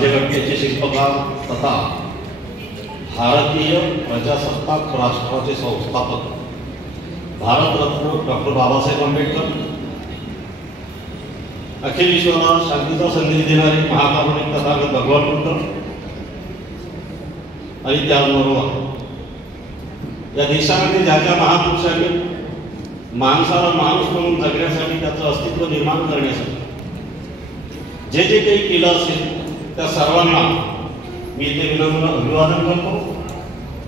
राज्यघटनेचे शिल्पकार तथा भारतीय प्रजासत्ताक राष्ट्राचे संस्थापक भारतरत्न डॉक्टर बाबासाहेब आंबेडकर, अखिल विश्वाला शांतीचा संदेश देणारे महाकारुणिक तथागत भगवान बुद्ध आणि त्याचबरोबर या देशामध्ये ज्या ज्या महापुरुषांनी माणसाला माणूस म्हणून जगण्यासाठी त्याचं अस्तित्व निर्माण करण्यासाठी जे जे काही केलं असेल त्या सर्वांना मी इथे विनम्र अभिवादन करतो।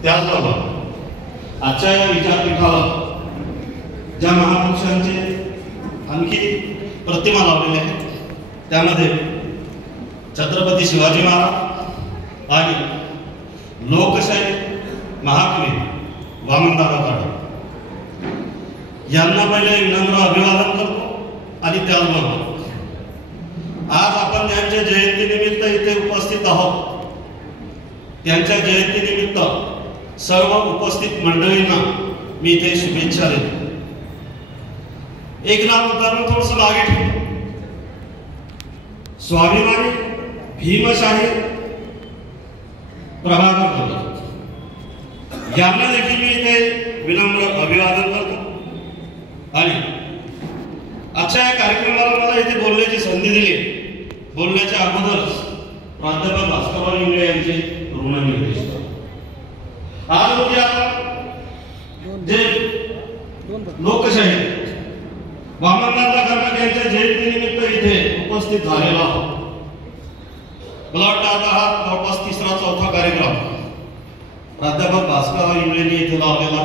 त्याचबरोबर आजच्या या विचारपीठावर ज्या महापुरुषांचे आणखी प्रतिमा लावलेल्या आहेत त्यामध्ये छत्रपती शिवाजी महाराज आणि लोकशाही महाकवी वामनदादा कर्डक यांना पहिले विनम्र अभिवादन करतो। आणि त्याचबरोबर आज आपण त्यांच्या जयंतीनिमित्त इथे उपस्थित आहोत, त्यांच्या जयंतीनिमित्त सर्व उपस्थित मंडळींना मी इथे शुभेच्छा देतो। एक नाव उदाहरण थोडंसं मागे ठेवतो, स्वाभिमानी भीमशाही प्रभाकर कर्डक यांना देखील मी इथे विनम्र अभिवादन करतो। आणि आजच्या या कार्यक्रमाला मला इथे बोलण्याची संधी दिली, बोलण्याच्या अगोदरच प्राध्यापक भास्करराव इंगळे यांचे ऋणनिर्देश करतो। आज उद्या जे लोकशाही वामनदादा कर्डक यांच्या जयंतीनिमित्त इथे उपस्थित झालेला आहोत। मला वाटतं आता हा जवळपास तिसरा चौथा कार्यक्रम प्राध्यापक भास्करराव इंगळेंनी इथे लावलेला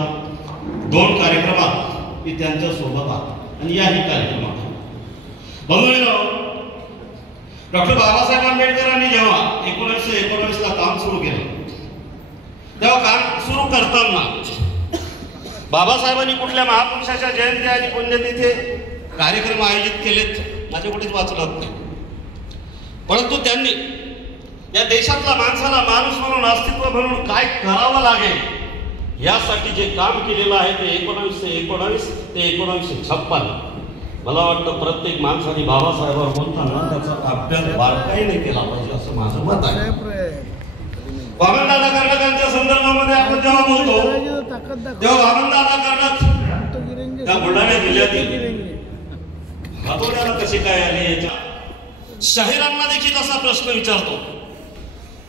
2 कार्यक्रमात मी त्यांच्या सोबत आहे आणि याही कार्यक्रमात डॉक्टर बाबासाहेब आंबेडकरांनी जेव्हा 1919 ला काम सुरू केलं तेव्हा काम सुरू करताना बाबासाहेबांनी कुठल्या महापुरुषाच्या जयंती आणि पुण्यतिथी कार्यक्रम आयोजित केलेत माझ्या कुठेच वाचलं नाही, परंतु त्यांनी या देशातला माणसाला माणूस म्हणून अस्तित्व म्हणून काय करावं लागेल यासाठी जे काम केलेलं आहे ते 1919 ते 1956 मला वाटतं प्रत्येक माणसाने बाबासाहेबांवर बोलताना त्याचा अभ्यास बारकाईने केला पाहिजे असं माझं मत आहे। वामनदादा कर्डकांच्या संदर्भामध्ये आपण जेव्हा बोलतो तेव्हा वामनदादा कर्डक त्या बुलढाणा जिल्ह्यातील हातोड्याला कसे काय आले याच्या शाहिरांना देखील असा प्रश्न विचारतो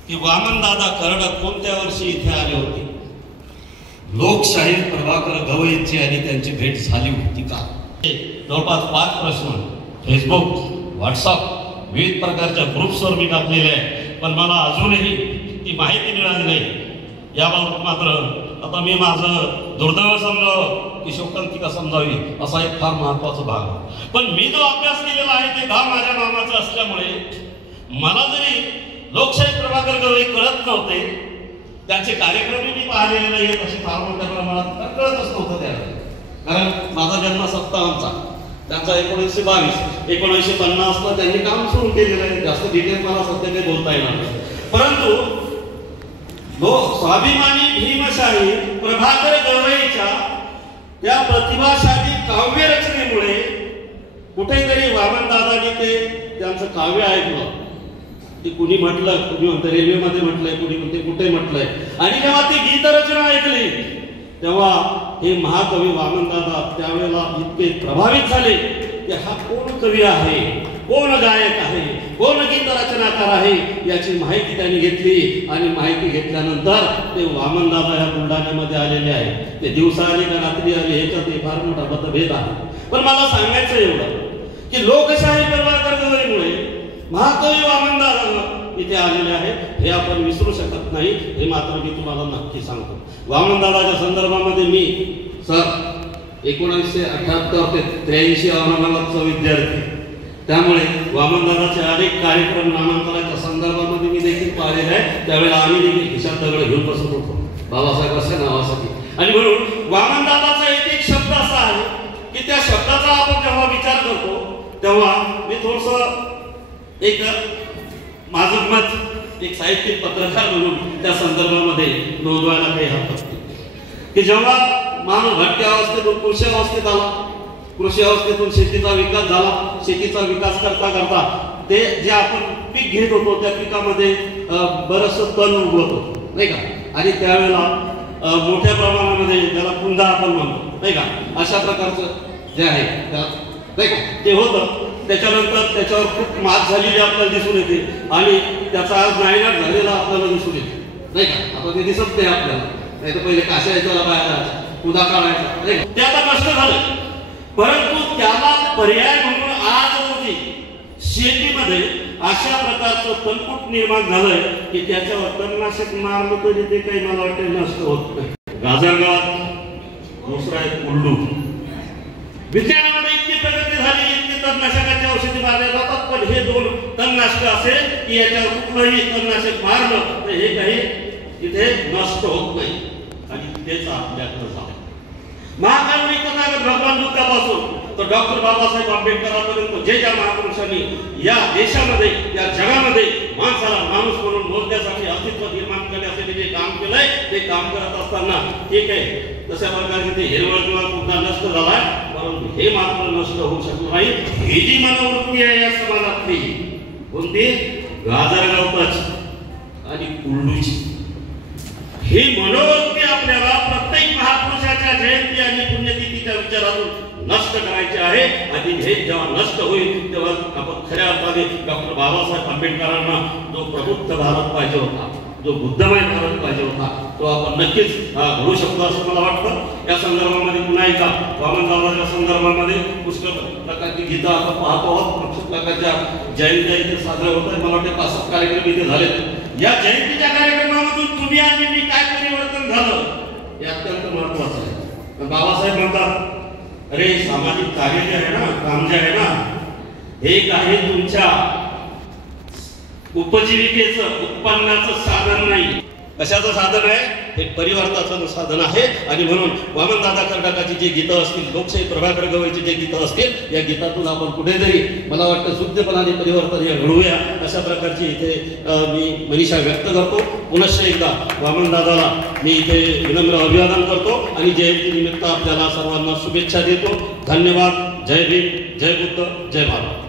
की वामनदादा कर्डक कोणत्या वर्षी इथे आले होते, लोकशाही प्रभाकर गवईची आणि त्यांची भेट झाली होती का? जवळपास 5 प्रश्न फेसबुक, व्हॉट्सअप विविध प्रकारच्या ग्रुप्सवर मी टाकलेले आहे, पण मला अजूनही ती माहिती मिळाली नाही। याबाबत मात्र आता मी माझं दुर्दैव समजावं की शोकांतिका समजावी असा एक फार महत्वाचा भाग, पण मी जो अभ्यास केलेला आहे ते गाव माझ्या मामाचं असल्यामुळे मला जरी लोकशाही प्रभाकर गवई कळत नव्हते, त्यांचे कार्यक्रमही मी पाहिलेले नाही असे फार मोठ्या प्रमाणात कळतच नव्हतं त्याला, कारण माझा जन्म 57चा, त्यांचा 1922 1950 ला त्यांनी काम सुरू केलेलं आहे। जास्त डिटेल मला सध्या काही बोलता येणार नाही, परंतु स्वाभिमानी भीमशाही प्रभाकर गवईच्या त्या प्रतिभाशाली काव्य रचनेमुळे कुठेतरी वामनदादांनी ते त्यांचं काव्य ऐकलं, ते कुणी म्हटलं, कुणी म्हणतं रेल्वेमध्ये म्हटलंय, कुणी म्हणते कुठे म्हटलंय, आणि जेव्हा ती गीतरचना ऐकली तेव्हा हे महाकवी वामनदादा त्यावेळेला इतके प्रभावित झाले की हा कोण कवी आहे, कोण गायक आहे, कोण गीत रचनाकार आहे याची माहिती त्यांनी घेतली। आणि माहिती घेतल्यानंतर ते वामनदादा ह्या बुलढाण्यामध्ये आलेले आहे। ते दिवसा आले का रात्री आले याच्यात फार मोठा मतभेद आहे, पण मला सांगायचं एवढं की लोकशाही प्रभाकर गवईमुळे महाकवी वामनदादा इथे आलेले आहेत हे आपण विसरू शकत नाही, हे मात्र मी तुम्हाला नक्की सांगतो। वामनदादाच्या संदर्भामध्ये मी सर 1978 ते 83 औरंगाबादचा विद्यार्थी, त्यामुळे वामनदादाचे अनेक कार्यक्रम नामांतराच्या संदर्भामध्ये मी देखील पाहिलेले आहे। त्यावेळेला आम्ही देखील खिशात दगड घेऊन बसत होतो बाबासाहेबांच्या नावासाठी, आणि म्हणून वामनदादाचा एक शब्द असा आहे की त्या शब्दाचा आपण जेव्हा विचार करतो तेव्हा मी थोडंसं एक माझं मत एक साहित्यिक पत्रकार म्हणून त्या संदर्भामध्ये नोंदवायला काही हरकत नाही की जेव्हा मानव भटक्या अवस्थेतून कृषी अवस्थेत आला, कृषी अवस्थेतून शेतीचा विकास झाला, शेतीचा विकास करता करता ते जे आपण पीक घेत होतो, त्या पिकामध्ये बरंचसं तण उगवत होतं नाही का, आणि त्यावेळेला मोठ्या प्रमाणामध्ये त्याला पुंजा आपण म्हणतो नाही का, अशा प्रकारचं जे आहे त्याला नाही का ते होतं. त्याच्यानंतर त्याच्यावर खूप मात झालेली आपल्याला दिसून येते आणि त्याचा आज नायनाट झालेला आपल्याला दिसून येतो नाही का. आता ते दिसत नाही आपल्याला, नाही तर पहिले काशा यायचा बाहेर पुदा काढायचा नाही का, ते आता नष्ट झालं. परंतु त्याला पर्याय म्हणून आज रोजी शेतीमध्ये अशा प्रकारचं तणकूट निर्माण झालंय की त्याच्यावर तणनाशक मारलं तरी ते काही मला वाटतं नष्ट होत नाही. गाजरगावात दुसरा एक उल्लू, विज्ञानामध्ये इतकी प्रगती झाली, इतकी तणनाशकाची औषधी मारल्या जातात, पण हे दोन तणनाशक असेल की याच्यावर कुठलंही तणनाशक मारलं तर हे काही इथे नष्ट होत नाही. आणि तेच आपल्याकडे झालं. महाकारुणी तथागत भगवान बुद्धापासून तर डॉक्टर बाबासाहेब आंबेडकरांपर्यंत जे ज्या महापुरुषांनी या देशामध्ये या जगामध्ये माणसाला माणूस म्हणून मोजण्यासाठी अस्तित्व निर्माण करण्यासाठी जे काम केलंय ते काम करत असताना ठीक आहे तशा प्रकारे ते हिरवळ किंवा पुन्हा नष्ट झालाय, परंतु हे मात्र नष्ट होऊ शकलं नाही. ही जी मनोवृत्ती आहे या समाजातली कोणती, गाजरगावताची आणि कुल्लूची, ही मनोवृत्ती आपल्याला प्रत्येक महापुरुषाच्या जयंती आणि पुण्यतिथीच्या विचारातून नष्ट करायचे आहे. आणि हे जेव्हा नष्ट होईल तेव्हा आपण खऱ्या अर्थाने डॉक्टर बाबासाहेब आंबेडकरांना जो प्रबुद्ध भारत पाहिजे होता, जो बुद्धमय भारत पाहिजे होता, तो आपण नक्कीच घडू शकतो असं मला वाटतं. या संदर्भामध्ये पुन्हा एकदा वामनदादाच्या संदर्भामध्ये पुष्कळ प्रकारची गीतं आपण पाहतो आहोत. पुष्कळ प्रकारच्या जयंत्या इथे साजऱ्या होत आहेत. मला वाटतं 5-7 कार्यक्रम इथे झालेत. या जयंतीच्या कार्यक्रमामधून तुम्ही आणि मी काय परिवर्तन झालं हे अत्यंत महत्वाचं आहे. बाबासाहेब म्हणतात, अरे सामाजिक कार्य जे आहे ना, काम जे आहे ना, हे काही तुमच्या उपजीविकेचं उत्पन्नाचं साधन नाही. कशाचं साधन आहे, हे परिवर्तनाचं साधन आहे. आणि म्हणून वामनदादा कर्नाटकाची जी गीतं असतील, लोकशाही प्रभाकर गवईची जे गीतं असतील, या गीतातून आपण कुठेतरी मला वाटतं शुद्धपणाने परिवर्तन हे घडवूया अशा प्रकारची इथे मी मनीषा व्यक्त करतो. पुनश्च एकदा वामनदादाला मी इथे विनम्र अभिवादन करतो आणि जयंती निमित्त आपल्याला सर्वांना शुभेच्छा देतो. धन्यवाद. जय भीम, जय बुद्ध, जय भारत.